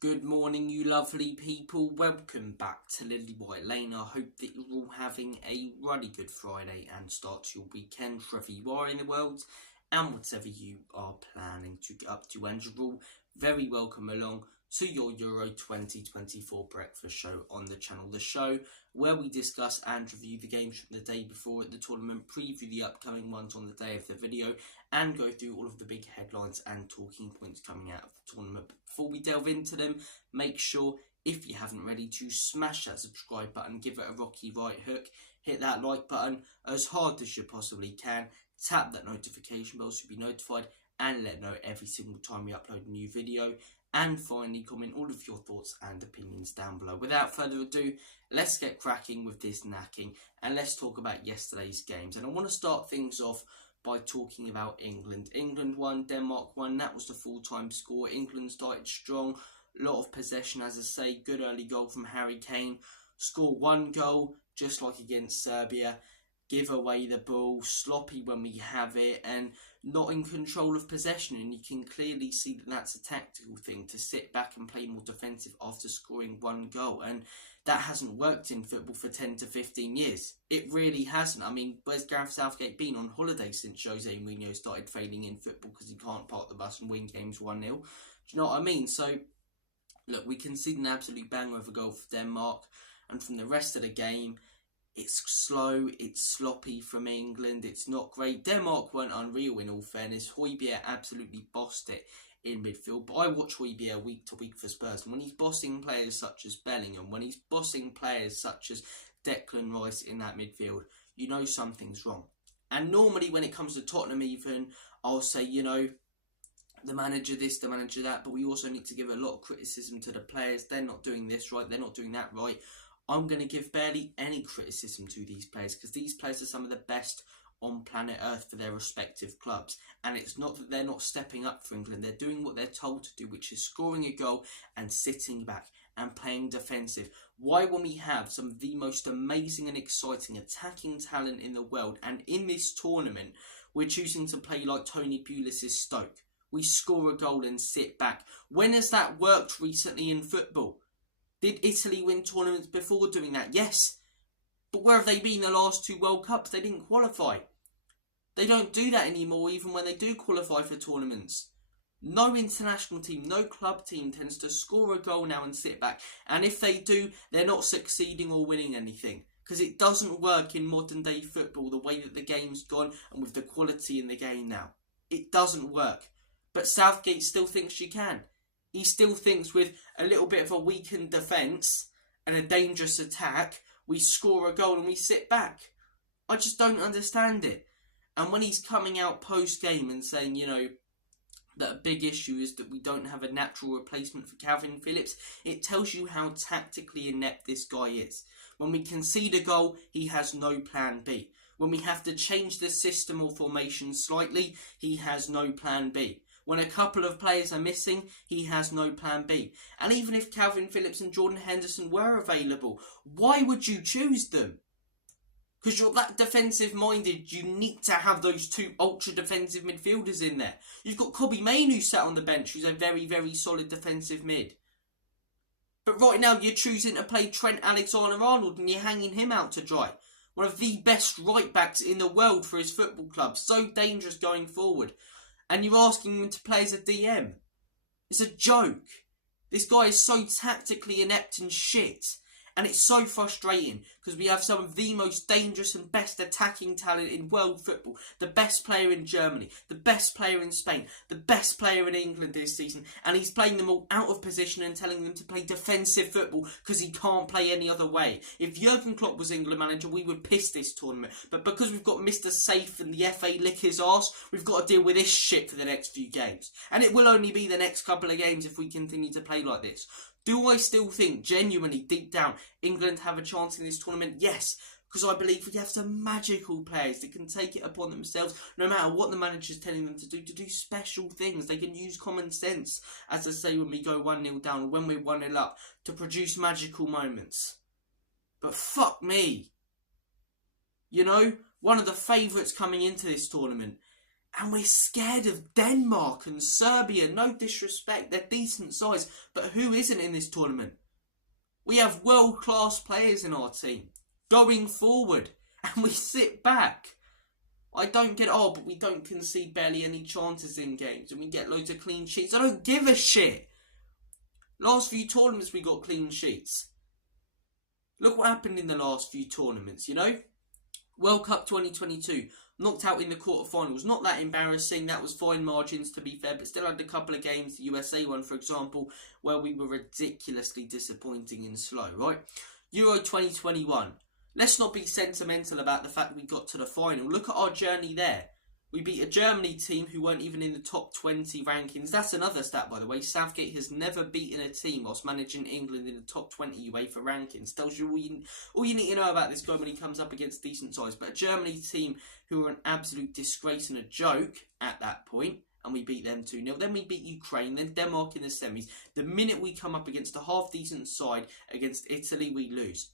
Good morning, you lovely people. Welcome back to Lily White Lane. I hope that you're all having a really good Friday and start to your weekend, wherever you are in the world, and whatever you are planning to get up to. And you're all very welcome along to your Euro 2024 breakfast show on the channel. The show where we discuss and review the games from the day before at the tournament, preview the upcoming ones on the day of the video, and go through all of the big headlines and talking points coming out of the tournament. But before we delve into them, make sure, if you haven't already, to smash that subscribe button, give it a rocky right hook, hit that like button as hard as you possibly can, tap that notification bell so you'll be notified, and let know every single time we upload a new video. And finally, comment all of your thoughts and opinions down below. Without further ado, let's get cracking with this knacking and let's talk about yesterday's games. And I want to start things off by talking about England. England won, Denmark won. That was the full-time score. England started strong. A lot of possession, as I say. Good early goal from Harry Kane. Score one goal, just like against Serbia. Give away the ball, sloppy when we have it, and not in control of possession. And you can clearly see that that's a tactical thing, to sit back and play more defensive after scoring one goal. And that hasn't worked in football for 10 to 15 years. It really hasn't. I mean, where's Gareth Southgate been on holiday since Jose Mourinho started failing in football because he can't park the bus and win games 1-0? Do you know what I mean? So, look, we conceded an absolute banger of a goal for Denmark. And from the rest of the game, it's slow, it's sloppy from England, it's not great. Denmark weren't unreal in all fairness. Højbjerg absolutely bossed it in midfield. But I watch Højbjerg week to week for Spurs. And when he's bossing players such as Bellingham, when he's bossing players such as Declan Rice in that midfield, you know something's wrong. And normally when it comes to Tottenham even, I'll say, you know, the manager this, the manager that. But we also need to give a lot of criticism to the players. They're not doing this right, they're not doing that right. I'm going to give barely any criticism to these players because these players are some of the best on planet Earth for their respective clubs. And it's not that they're not stepping up for England. They're doing what they're told to do, which is scoring a goal and sitting back and playing defensive. Why, when we have some of the most amazing and exciting attacking talent in the world, and in this tournament, we're choosing to play like Tony Pulis' Stoke? We score a goal and sit back. When has that worked recently in football? Did Italy win tournaments before doing that? Yes. But where have they been the last two World Cups? They didn't qualify. They don't do that anymore, even when they do qualify for tournaments. No international team, no club team tends to score a goal now and sit back. And if they do, they're not succeeding or winning anything. Because it doesn't work in modern day football the way that the game's gone and with the quality in the game now. It doesn't work. But Southgate still thinks you can. He still thinks with a little bit of a weakened defence and a dangerous attack, we score a goal and we sit back. I just don't understand it. And when he's coming out post-game and saying, you know, that a big issue is that we don't have a natural replacement for Calvin Phillips, it tells you how tactically inept this guy is. When we concede a goal, he has no plan B. When we have to change the system or formation slightly, he has no plan B. When a couple of players are missing, he has no plan B. And even if Calvin Phillips and Jordan Henderson were available, why would you choose them? Because you're that defensive-minded, you need to have those two ultra-defensive midfielders in there. You've got Kobbie Mainoo who sat on the bench, who's a very, very solid defensive mid. But right now, you're choosing to play Trent Alexander-Arnold and you're hanging him out to dry. One of the best right-backs in the world for his football club. So dangerous going forward. And you're asking him to play as a DM. It's a joke. This guy is so tactically inept and shit. And it's so frustrating because we have some of the most dangerous and best attacking talent in world football. The best player in Germany, the best player in Spain, the best player in England this season. And he's playing them all out of position and telling them to play defensive football because he can't play any other way. If Jurgen Klopp was England manager, we would piss this tournament. But because we've got Mr. Safe and the FA lick his arse, we've got to deal with this shit for the next few games. And it will only be the next couple of games if we continue to play like this. Do I still think, genuinely, deep down, England have a chance in this tournament? Yes, because I believe we have some magical players that can take it upon themselves, no matter what the manager's telling them to do special things. They can use common sense, as I say, when we go 1-0 down or when we're 1-0 up, to produce magical moments. But fuck me. You know, one of the favourites coming into this tournament And we're scared of Denmark and Serbia. No disrespect, they're decent size. But who isn't in this tournament? We have world-class players in our team going forward. And we sit back. I don't get, but we don't concede barely any chances in games. And we get loads of clean sheets. I don't give a shit. Last few tournaments we got clean sheets. Look what happened in the last few tournaments, you know? World Cup 2022, knocked out in the quarterfinals. Not that embarrassing, that was fine margins to be fair, but still had a couple of games, the USA one for example, where we were ridiculously disappointing and slow, right? Euro 2021, let's not be sentimental about the fact we got to the final. Look at our journey there. We beat a Germany team who weren't even in the top 20 rankings. That's another stat, by the way. Southgate has never beaten a team whilst managing England in the top 20 UEFA rankings. Tells you all you need to know about this guy when he comes up against decent sides. But a Germany team who were an absolute disgrace and a joke at that point, and we beat them 2-0. Then we beat Ukraine, then Denmark in the semis. The minute we come up against a half-decent side against Italy, we lose.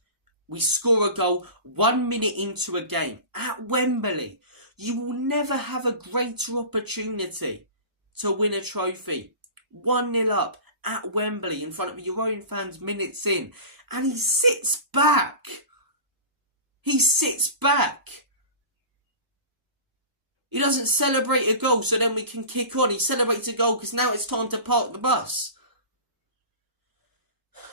We score a goal 1 minute into a game at Wembley. You will never have a greater opportunity to win a trophy. 1-0 up at Wembley in front of your own fans minutes in. And he sits back. He sits back. He doesn't celebrate a goal so then we can kick on. He celebrates a goal because now it's time to park the bus.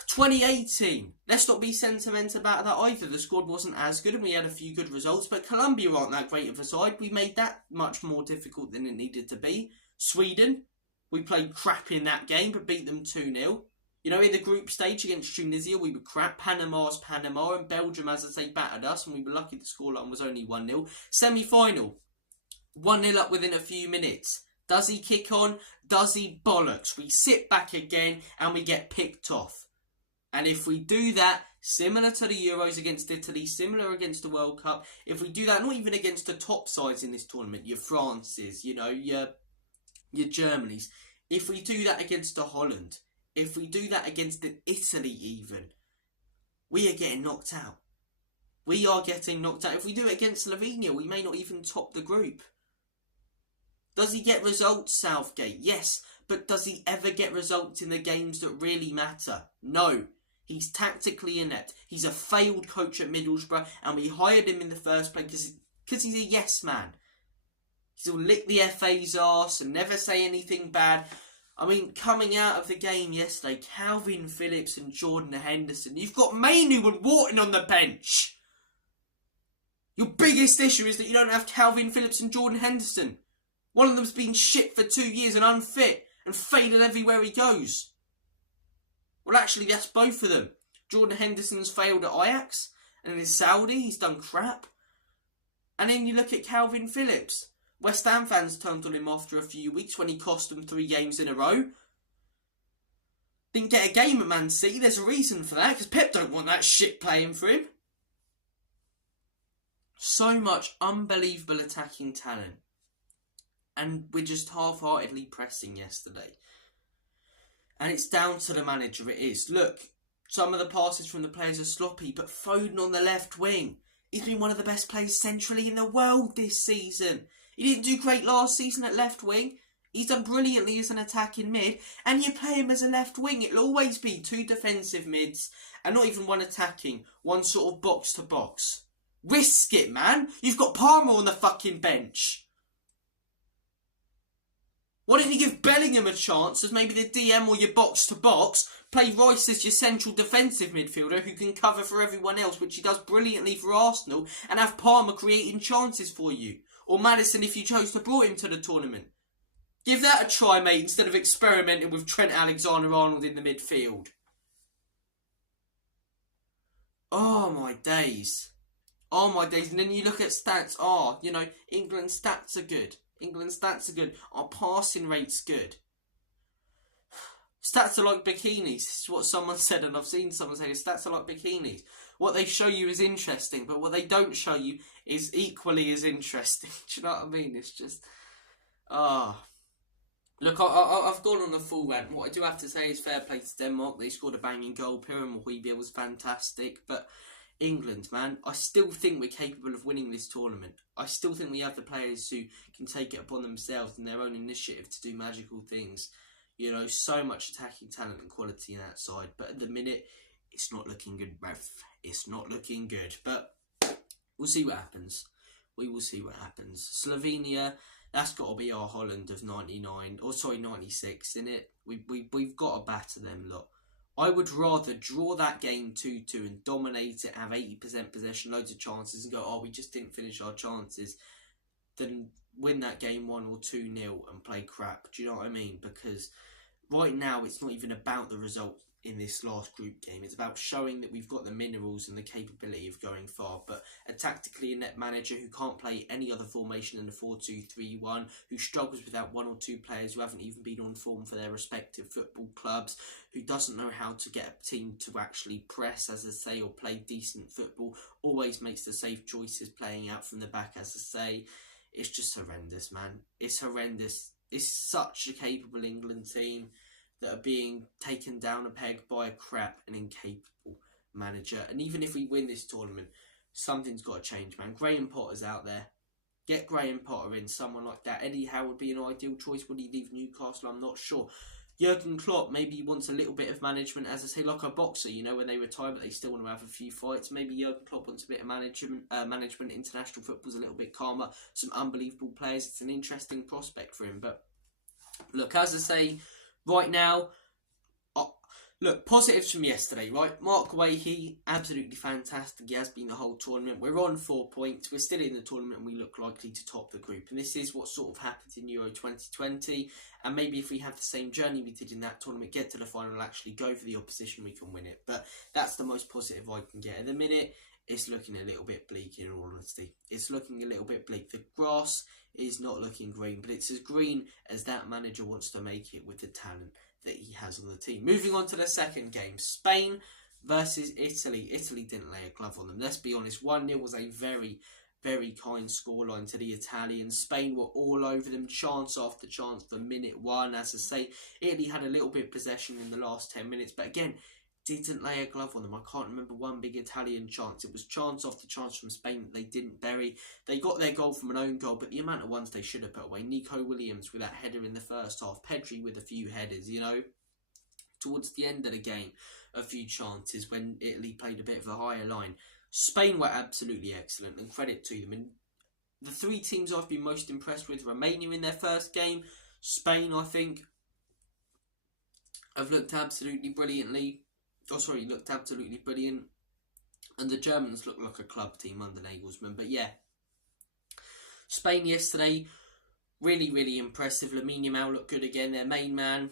2018, let's not be sentimental about that either. The squad wasn't as good and we had a few good results, but Colombia aren't that great of a side. We made that much more difficult than it needed to be. Sweden, we played crap in that game but beat them 2-0. You know, in the group stage against Tunisia, we were crap. Panama's Panama, and Belgium, as I say, battered us, and we were lucky the scoreline was only 1-0. Semi-final, 1-0 up within a few minutes. Does he kick on? Does he bollocks? We sit back again and we get picked off. And if we do that, similar to the Euros against Italy, similar against the World Cup, if we do that, not even against the top sides in this tournament, your Frances, you know, your Germanys, if we do that against the Holland, if we do that against the Italy even, we are getting knocked out. We are getting knocked out. If we do it against Slovenia, we may not even top the group. Does he get results, Southgate? Yes, but does he ever get results in the games that really matter? No. He's tactically inept. He's a failed coach at Middlesbrough, and we hired him in the first place because he's a yes man. He'll lick the FA's arse and never say anything bad. I mean, coming out of the game yesterday, Calvin Phillips and Jordan Henderson. You've got Mainu and Wharton on the bench. Your biggest issue is that you don't have Calvin Phillips and Jordan Henderson. One of them's been shit for 2 years and unfit and failed everywhere he goes. Well, actually, that's both of them. Jordan Henderson's failed at Ajax, and in Saudi, he's done crap. And then you look at Calvin Phillips. West Ham fans turned on him after a few weeks when he cost them 3 games in a row. Didn't get a game at Man City. There's a reason for that, because Pep don't want that shit playing for him. So much unbelievable attacking talent. And we're just half-heartedly pressing yesterday. And it's down to the manager, it is. Look, some of the passes from the players are sloppy, but Foden on the left wing, he's been one of the best players centrally in the world this season. He didn't do great last season at left wing. He's done brilliantly as an attacking mid, and you play him as a left wing. It'll always be 2 defensive mids, and not even 1 attacking, 1 sort of box to box. Risk it, man. You've got Palmer on the fucking bench. Why don't you give Bellingham a chance as maybe the DM or your box-to-box? Play Rice as your central defensive midfielder who can cover for everyone else, which he does brilliantly for Arsenal, and have Palmer creating chances for you. Or Maddison if you chose to brought him to the tournament. Give that a try, mate, instead of experimenting with Trent Alexander-Arnold in the midfield. Oh, my days. Oh, my days. And then you look at stats. England's stats are good. England's stats are good. Our passing rate's good. Stats are like bikinis. This is what someone said, and I've seen someone say stats are like bikinis. What they show you is interesting, but what they don't show you is equally as interesting. Do you know what I mean? It's just... Look, I've gone on the full rant. What I do have to say is fair play to Denmark. They scored a banging goal. Pierre Mohibia was fantastic, but England, man, I still think we're capable of winning this tournament. I still think we have the players who can take it upon themselves and their own initiative to do magical things. You know, so much attacking talent and quality in that side. But at the minute, it's not looking good, ref. It's not looking good. But we'll see what happens. We will see what happens. Slovenia, that's got to be our Holland of 96, innit? We've got to batter them, look. I would rather draw that game 2-2 and dominate it, have 80% possession, loads of chances, and go, oh, we just didn't finish our chances, than win that game 1 or 2-0 and play crap. Do you know what I mean? Because right now, it's not even about the result in this last group game. It's about showing that we've got the minerals and the capability of going far. But a tactically inept manager who can't play any other formation than the 4-2-3-1, who struggles without 1 or 2 players who haven't even been on form for their respective football clubs, who doesn't know how to get a team to actually press, as I say, or play decent football, always makes the safe choices playing out from the back, as I say. It's just horrendous, man. It's horrendous. It's such a capable England team that are being taken down a peg by a crap and incapable manager. And even if we win this tournament, something's got to change, man. Graham Potter's out there. Get Graham Potter in, someone like that. Eddie Howe would be an ideal choice. Would he leave Newcastle? I'm not sure. Jurgen Klopp, maybe he wants a little bit of management, as I say, like a boxer, you know, when they retire, but they still want to have a few fights. Maybe Jurgen Klopp wants a bit of management. International football's a little bit calmer. Some unbelievable players. It's an interesting prospect for him. But look, as I say, right now, look, positives from yesterday, right? Mark Guehi, absolutely fantastic. He has been the whole tournament. We're on 4 points. We're still in the tournament and we look likely to top the group. And this is what sort of happened in Euro 2020. And maybe if we have the same journey we did in that tournament, get to the final, actually go for the opposition, we can win it. But that's the most positive I can get. At the minute, it's looking a little bit bleak, in all honesty. It's looking a little bit bleak. The grass is not looking green, but it's as green as that manager wants to make it with the talent that he has on the team. Moving on to the second game, Spain versus Italy. Italy didn't lay a glove on them. Let's be honest, 1-0 was a very, very kind scoreline to the Italians. Spain were all over them, chance after chance for minute 1. As I say, Italy had a little bit of possession in the last 10 minutes, but again, didn't lay a glove on them. I can't remember one big Italian chance. It was chance after chance from Spain that they didn't bury. They got their goal from an own goal, but the amount of ones they should have put away. Nico Williams with that header in the first half. Pedri with a few headers, you know. Towards the end of the game, a few chances when Italy played a bit of a higher line. Spain were absolutely excellent, and credit to them. And the 3 teams I've been most impressed with, Romania in their first game. Spain, I think, have looked absolutely brilliantly. Looked absolutely brilliant. And the Germans look like a club team under Nagelsmann. But yeah, Spain yesterday, really, really impressive. Lamine Yamal looked good again, their main man.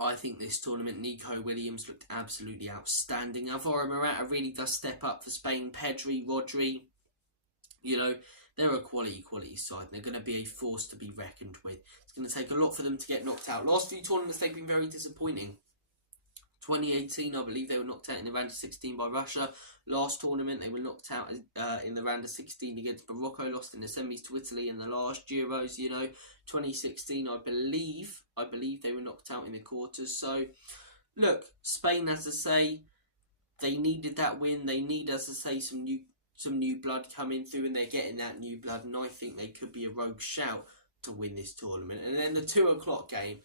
I think this tournament, Nico Williams looked absolutely outstanding. Alvaro Morata really does step up for Spain. Pedri, Rodri, you know, they're a quality side. And they're going to be a force to be reckoned with. It's going to take a lot for them to get knocked out. Last few tournaments, they've been very disappointing. 2018, I believe they were knocked out in the round of 16 by Russia. Last tournament, they were knocked out in the round of 16 against Morocco, lost in the semis to Italy in the last Euros, you know. 2016, I believe they were knocked out in the quarters. So, look, Spain, as I say, they needed that win. They need, as I say, some new blood coming through, and they're getting that new blood. And I think they could be a rogue shout to win this tournament. And then the 2 o'clock game.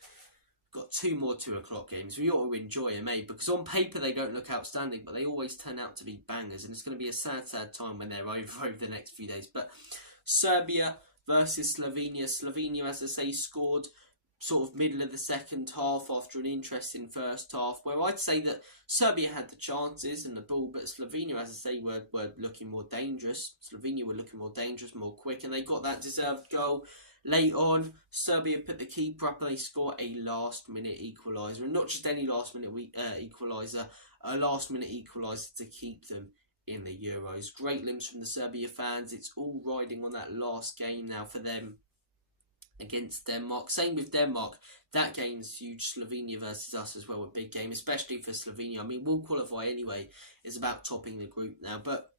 Got 2 more 2 o'clock games. We ought to enjoy them, eh? Because on paper they don't look outstanding, but they always turn out to be bangers. And it's going to be a sad, sad time when they're over the next few days. But Serbia versus Slovenia. Slovenia, as I say, scored sort of middle of the second half after an interesting first half, where I'd say that Serbia had the chances and the ball, but Slovenia, as I say, were looking more dangerous. Slovenia were looking more dangerous, more quick, and they got that deserved goal. Late on, Serbia put the keeper up and they score a last-minute equaliser. And not just any last-minute equaliser, a last-minute equaliser to keep them in the Euros. Great limbs from the Serbia fans. It's all riding on that last game now for them against Denmark. Same with Denmark. That game's huge. Slovenia versus us as well, a big game, especially for Slovenia. I mean, we'll qualify anyway. It's about topping the group now. But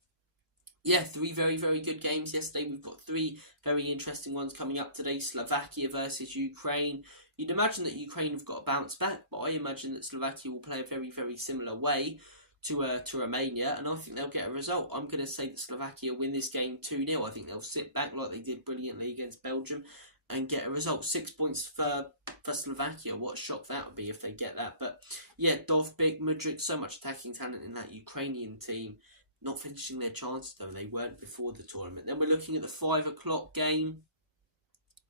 yeah, 3 very, very good games yesterday. We've got 3 very interesting ones coming up today. Slovakia versus Ukraine. You'd imagine that Ukraine have got to bounce back, but I imagine that Slovakia will play a very, very similar way to Romania, and I think they'll get a result. I'm going to say that Slovakia win this game 2-0. I think they'll sit back like they did brilliantly against Belgium and get a result. 6 points for Slovakia. What a shock that would be if they get that. But yeah, Dovbyk, Mudryk, so much attacking talent in that Ukrainian team. Not finishing their chances though. They weren't before the tournament. Then we're looking at the 5 o'clock game.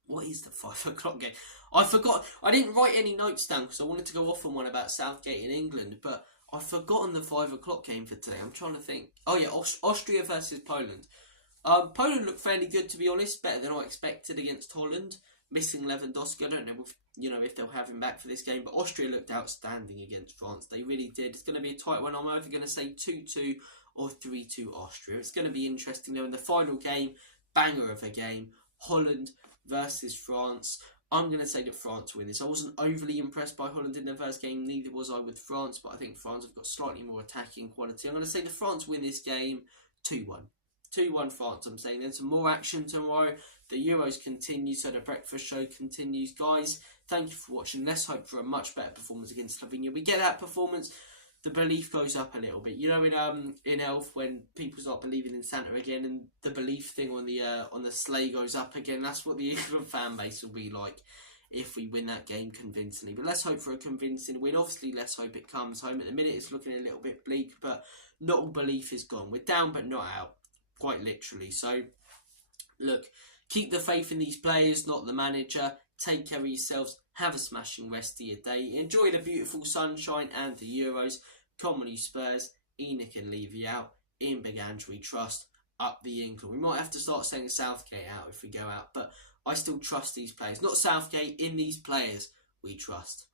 What is the 5 o'clock game? I forgot. I didn't write any notes down because I wanted to go off on one about Southgate in England, but I've forgotten the 5 o'clock game for today. I'm trying to think. Oh yeah, Austria versus Poland. Poland looked fairly good, to be honest. Better than I expected against Holland. Missing Lewandowski. I don't know if they'll have him back for this game, but Austria looked outstanding against France. They really did. It's going to be a tight one. I'm either going to say 2-2 or 3-2 Austria. It's going to be interesting though. In the final game, banger of a game, Holland versus France. I'm going to say that France win this. I wasn't overly impressed by Holland in their first game, neither was I with France, but I think France have got slightly more attacking quality. I'm going to say that France win this game 2-1. 2-1 France, I'm saying. There's some more action tomorrow. The Euros continue, so the breakfast show continues. Guys, thank you for watching. Let's hope for a much better performance against Slovenia. We get that performance, the belief goes up a little bit. You know, in Elf, when people start believing in Santa again, and the belief thing on the sleigh goes up again. That's what the England fan base will be like if we win that game convincingly. But let's hope for a convincing win. Obviously, let's hope it comes home. At the minute, it's looking a little bit bleak, but not all belief is gone. We're down, but not out, quite literally. So, look, keep the faith in these players, not the manager. Take care of yourselves. Have a smashing rest of your day. Enjoy the beautiful sunshine and the Euros. Come on, you Spurs. Enoch and Levy out. In Big Andrew, we trust. Up the England. We might have to start saying Southgate out if we go out, but I still trust these players. Not Southgate, in these players we trust.